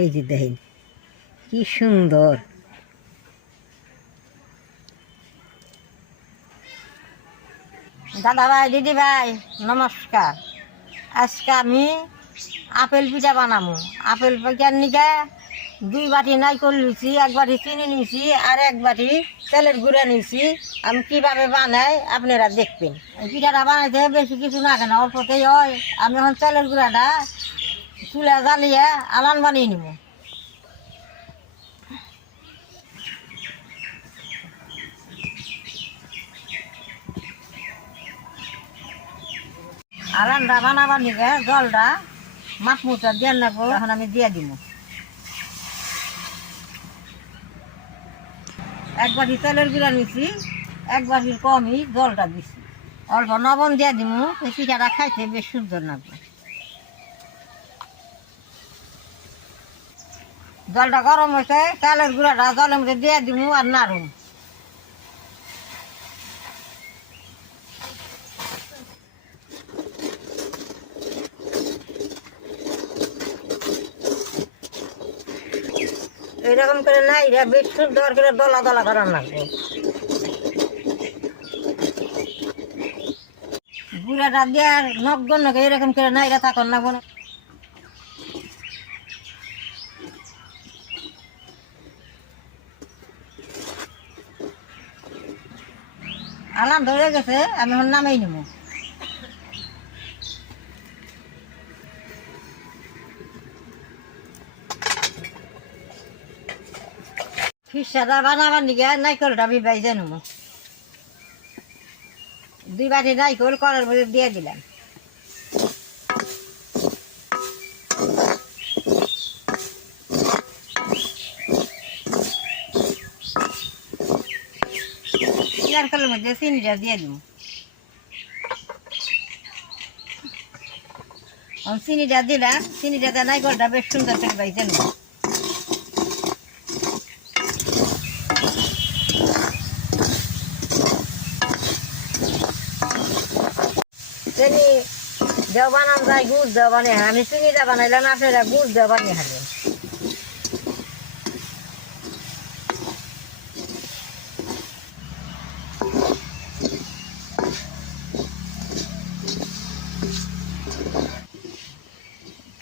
এই যে দেখেন, কি সুন্দর। দাদা ভাই, দিদি ভাই, নমস্কার। আজকে আমি আপেল পিঠা বানাবো। আপেল পিঠার নিকে দুই বাটি নাইকল নিয়েছি এক বাটি চিনি নিয়েছি আর এক বাটি তেলের গুঁড়া নিয়েছি আমি কীভাবে বানাই আপনারা দেখবেন। পিঠাটা বানাইতে বেশি কিছু না কেন অল্পতেই হয়। আমি এখন তেলের গুঁড়াটা চুলা জ্বালিয়ে আলান বানিয়ে নিব। আলানটা বানাবার নিকে জলটা মাছমুটা দিয়ে নেব, এখন আমি দিয়ে দিব। এক বাটি তেলের গুঁড়া নিছি, এক বাটির কমই জলটা দিছি। অল্প লবণ দিয়ে দিব পিঠাটা খাইতে বেশ সুন্দর লাগবে। জলটা গরম হয়েছে তেলের গুঁড়াটা জলের মধ্যে দিয়ে দিব আর নাড়ুম। এরকম করে নাই রে বেশ সুন্দর করে দলা দলা করার লাগবে গুড়াটা দিয়ে আর নগ্ন এরকম করে নাই রে থাকুন লাগবো না আলাম ধরে গেছে, আমি এখন নামেই নিব। ফিসাটা বানাবার নিকে নাইকলটা আমি বাইজে নেব। দুই বাটি নাইকল করার মধ্যে দিয়ে দিলাম। মধ্যে চিনিটা দিয়ে দিব। চিনিটা দিলাম চিনিটাতে নাইকলটা বেশ সুন্দর করে নেব চিনি দেও বানান যায়, গুড় দেও বানিয়ে আমি চিনিটা বানাইলাম আপনারা গুড় দেও বানিয়ে খাবেন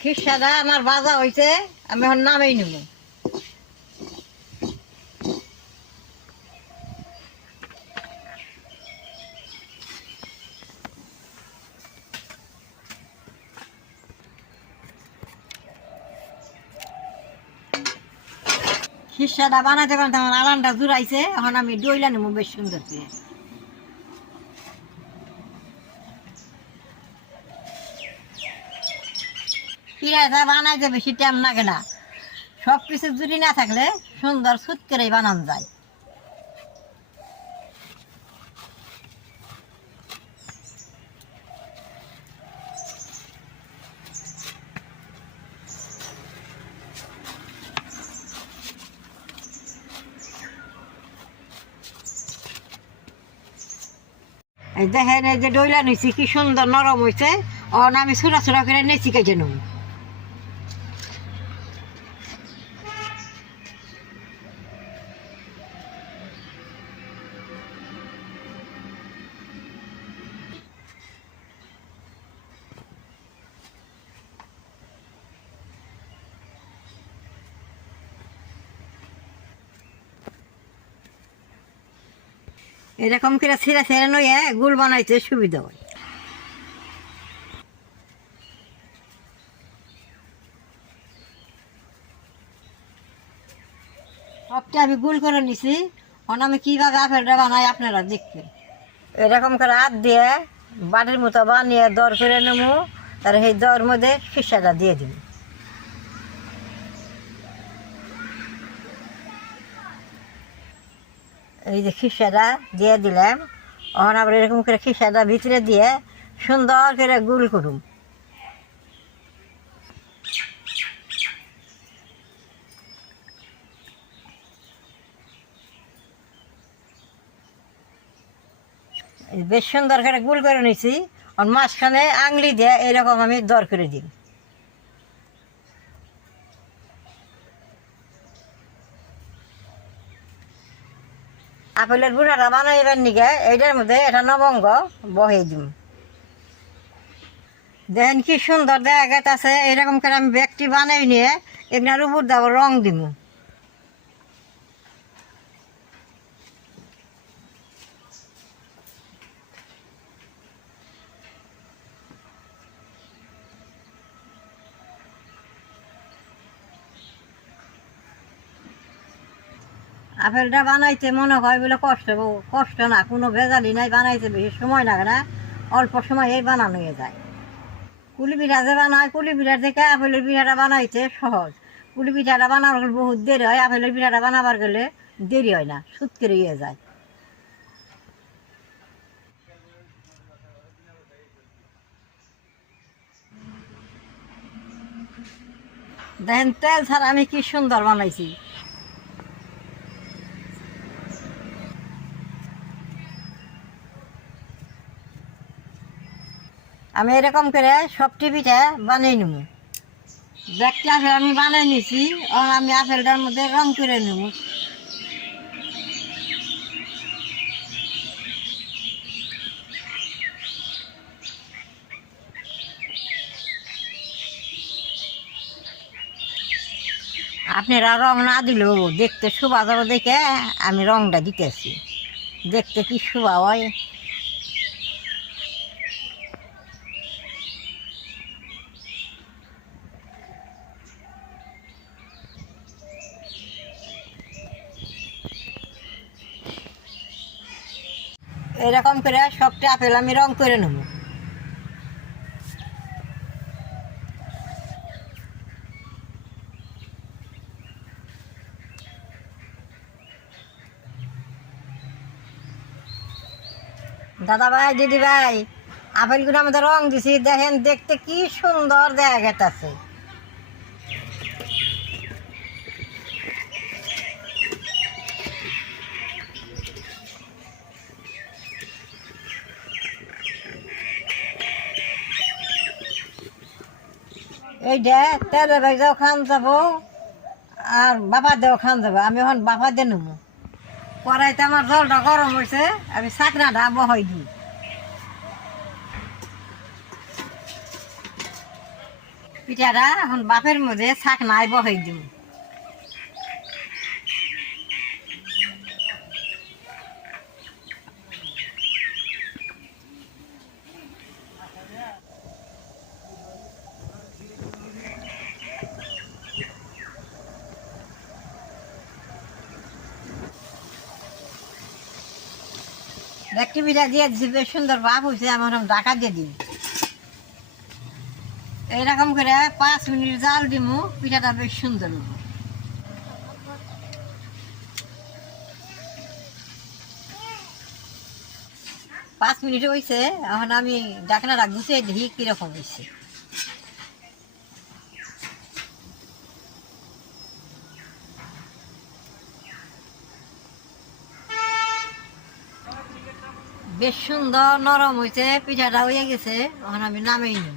খিসাটা আমার বাজা হয়েছে আমি এখন নামেই নেব খিসাটা বানাতে পারতে আমার আলানটা জুড়াইছে, এখন আমি ডইলা নেব বেশ সুন্দর করে। পিড়াটা বানাইতে বেশি টাইম লাগে না। সব কিছু জুড়ি না থাকলে সুন্দর সুত করেই বানানো যায়। দেখেন, এই যে ডইলা নিছি, কি সুন্দর নরম হয়েছে অন আমি ছোড়া ছোড়া করে নেছি কেটে নেব এরকম করে ছিঁড়া ছিঁড়া নইয়ে গুল বানাইতে সুবিধা হয়। সবটা আমি গুল করে নিছি। এখন আমি কীভাবে আপেলটা বানাই আপনারা দেখবেন। এরকম করে হাত দিয়ে বাড়ির মতো বানিয়ে দর করে নেব তার সেই দর মধ্যে খিসাটা দিয়ে দিব। এই যে খিসাটা দিয়ে দিলাম। এখন আবার এরকম করে খিসাটা ভিতরে দিয়ে সুন্দর করে গুল করুম। বেশ সুন্দর করে গুল করে নিছি। আর মাঝখানে আংলি দিয়ে এরকম আমি দর করে দিই আপেলের বুড়াটা বানাইবার নিগে এইটার মধ্যে এটা নবঙ্গ বহে দিম। দেখেন কি সুন্দর দেখা গেছে এরকম করে আমি ব্যাগটি বানাই নিয়ে এগুলার উপর দেবো রং দিব আপেলটা বানাইতে মনে হয় বলে কষ্ট কষ্ট না, কোনো ভেজালি নাই, বানাইতে বেশি সময় লাগে না, অল্প সময় এই বানানো হয়ে যায়। কুলি পিঠা যে বানায়, কুলি পিঠার থেকে আপেলের পিঠাটা বানাইতে সহজ। কুলি পিঠাটা বানাবার গেলে বহুত দেরি হয়, আপেলের পিঠাটা বানাবার গেলে দেরি হয় না সুত করে ইয়ে যায়। দেখেন তেল ছাড়া আমি কি সুন্দর বানাইছি। আমি এরকম করে সব টিভিটা বানিয়ে নেব। ব্যাগটি আপেল আমি বানিয়ে নিছি, আর আমি আপেলটার মধ্যে রং করে নেব। আপনারা রং না দিলেও দেখতে শোভা যাবে দেখে আমি রংটা দিতেছি। দেখতে কি শোভা হয়? এরকম করে সবটা আপেল আমি রং করে নেব। দাদা ভাই, দিদি ভাই, আপেলগুলো আমাদের রং দিছি, দেখেন দেখতে কি সুন্দর দেখা গেছে এইটা তেলে ভাইজাও খান যাব, আর বাবা দেও খান যাব। আমি এখন বাবা দিয়ে নেব। কড়াইতে আমার জলটা গরম হয়েছে আমি চাকনাটা বহাই দিই। পিঠাটা এখন বাপের মধ্যে চাকনায় বহাই দিই। দেখটি পিঠা দিয়ে দিছি বেশ সুন্দর ভাব হয়েছে আমার ডাকা দিয়ে দিন এইরকম করে পাঁচ মিনিট জাল দিমু, পিঠাটা বেশ সুন্দর পাঁচ মিনিট হয়েছে এখন আমি ডাকনাটা গুছিয়ে দিই কীরকম হয়েছে বেশ সুন্দর নরম হয়েছে পিঠাটা হয়ে গেছে, এখন আমি নামেই নেব।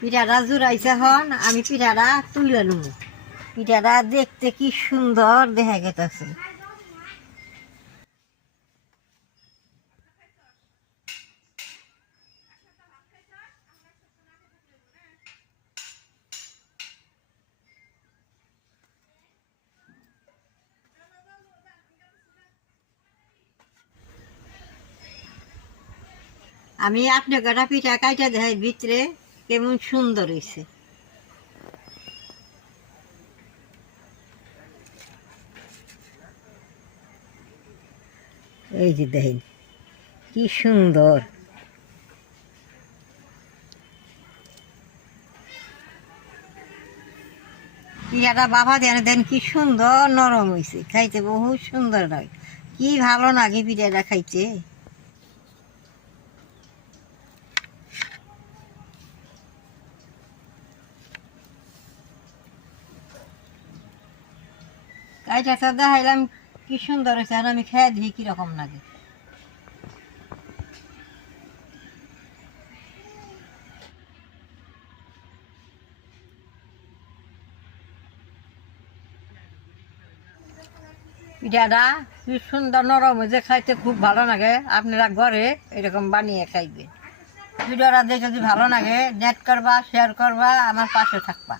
পিঠাটা জুড়াইছে এখন, আমি পিঠাটা তুলে নেব। পিঠাটা দেখতে কি সুন্দর দেখা গেতেছে। আমি আপনার কটা পিঠা কাইটা দেখাই, ভিতরে কেমন সুন্দর হয়েছে এই যে দেখেন, কি সুন্দর। ইয়াটা বাবা দেন দেন কি সুন্দর নরম হয়েছে খাইতে বহুত সুন্দর লাগে। কি ভালো লাগে বিরিয়াটা খাইতে। কাইটা সাদা হাইলাম কি সুন্দর হয়েছে, আর আমি খেয়ে দিই কীরকম লাগে। পিঠাটা কি সুন্দর নরম হয়েছে, খাইতে খুব ভালো লাগে। আপনারা ঘরে এরকম বানিয়ে খাইবে ভিডিওটা দেখে যদি ভালো লাগে নেট করবা শেয়ার করবা, আমার পাশে থাকবা।